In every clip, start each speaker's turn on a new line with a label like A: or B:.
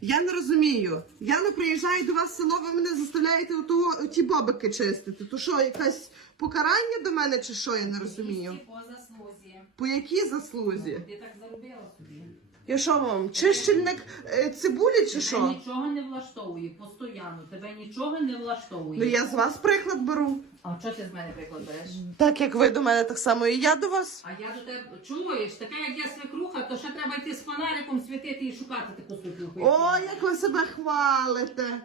A: Я не розумію. Я не приїжджаю до вас в село, ви мене заставляєте оту, ті бобики чистити. То що, якесь покарання до мене чи що, я не розумію?
B: По заслузі.
A: По якій заслузі?
B: Ти так заробила собі.
A: Я що вам, чищельник е, цибулі чи
B: Тебе
A: що?
B: нічого не влаштовує, постійно. Тебе нічого не влаштовує.
A: Ну я з вас приклад беру.
B: А що ти з мене приклад береш?
A: Так як ви до мене, так само і я до вас.
B: А я до тебе чуєш, така як я свекруха, то ще треба йти з фонариком світити і шукати таку свекруху.
A: О, як ви себе хвалите.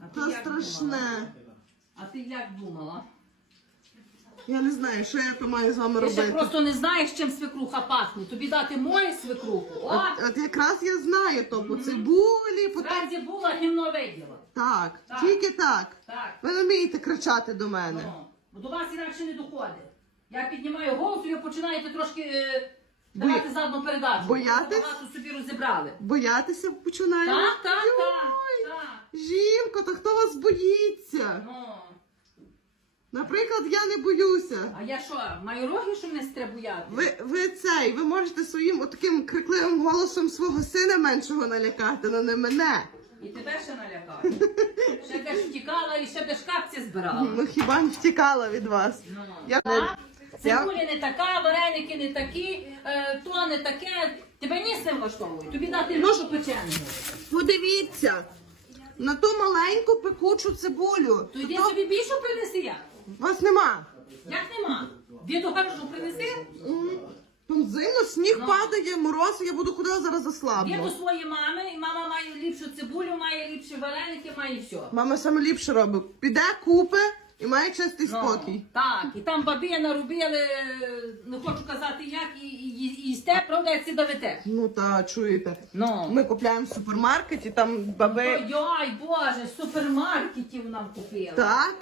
B: А ти
A: То
B: як
A: страшне.
B: думала? А ти як думала?
A: Я не знаю, що я то маю з вами
B: Ти ще
A: робити.
B: просто не знаєш, чим свекруха пахне. Тобі дати мою свекруху. О,
A: От, от якраз я знаю то по цибулі, по.
B: Раді була гімно виділа.
A: Так,
B: Так.
A: тільки так.
B: Так.
A: Ви не вмієте кричати до мене.
B: Ну, бо до вас інакше не доходить. Я піднімаю голос, і ви починаєте трошки е,
A: Бої-
B: давати задну передачу.
A: Боятись?
B: Ви Багато собі розібрали.
A: Боятися починаю?
B: Так, так, так, так.
A: Жінко, то хто вас боїться?
B: Ну,
A: Наприклад, я не боюся.
B: а я що, маю роги, що мене стребуяти?
A: Ви, ви цей, ви можете своїм отаким крикливим голосом свого сина меншого налякати, але не мене.
B: І тебе ще налякав. Ще десь втікала і ще десь капці збирала.
A: Ну хіба не втікала від вас?
B: Ну.
A: Я-
B: Так?
A: я-
B: не така, вареники не такі, е, то не таке. Тебе ніс не влаштовує. Тобі дати
A: Ну,
B: льошу печеного.
A: Подивіться на ту маленьку пекучу цибулю.
B: То йди
A: То-
B: собі більшу принеси я.
A: Вас нема.
B: Як нема? Дві до гаражу принеси.
A: Там зимно, сніг
B: Ну.
A: падає, мороз, я буду ходила зараз
B: Є до
A: заслабну.
B: своєї мами, і мама має ліпшу цибулю, має ліпші вареники, має все.
A: Мама саме ліпше робить. Піде, купи і має чистий спокій.
B: так, і там баби наробили, не хочу казати як, і, і, і їсте, правда, як ці давите.
A: Ну та чуєте.
B: Ну.
A: Ми купляємо в супермаркеті, там баби.
B: Ой, боже, супермаркетів нам купили.
A: Так,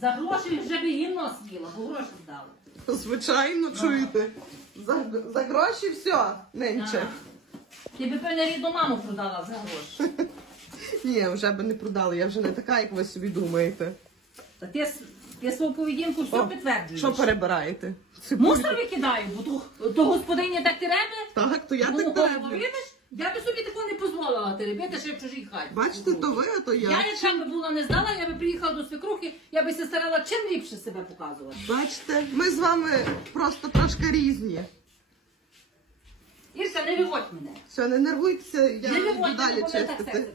B: За гроші вже би гімно з'їла, бо гроші здали.
A: звичайно, чуєте. За, за гроші все нинче.
B: Ти би певне рідну маму продала за гроші.
A: Ні, вже би не продали, я вже не така, як ви собі думаєте.
B: Та ти, с- ти свою поведінку все
A: О,
B: підтверджуєш.
A: Що перебираєте? Цибулю?
B: Мусор викидаю, бо то, то господиня так теребе.
A: Так, то я
B: Ну,
A: так
B: видиш? Я би собі такого не дозволила теребити ще в чужій хаті.
A: Бачите, то ви, а то я.
B: Я якщо би була не здала, я би приїхала до свекрухи, я би старала чим ліпше себе показувати.
A: Бачите, ми з вами просто трошки різні.
B: Ірка, не виводь мене.
A: Все, не нервуйтеся, я
B: не
A: йду
B: виводь
A: далі
B: так
A: чистити.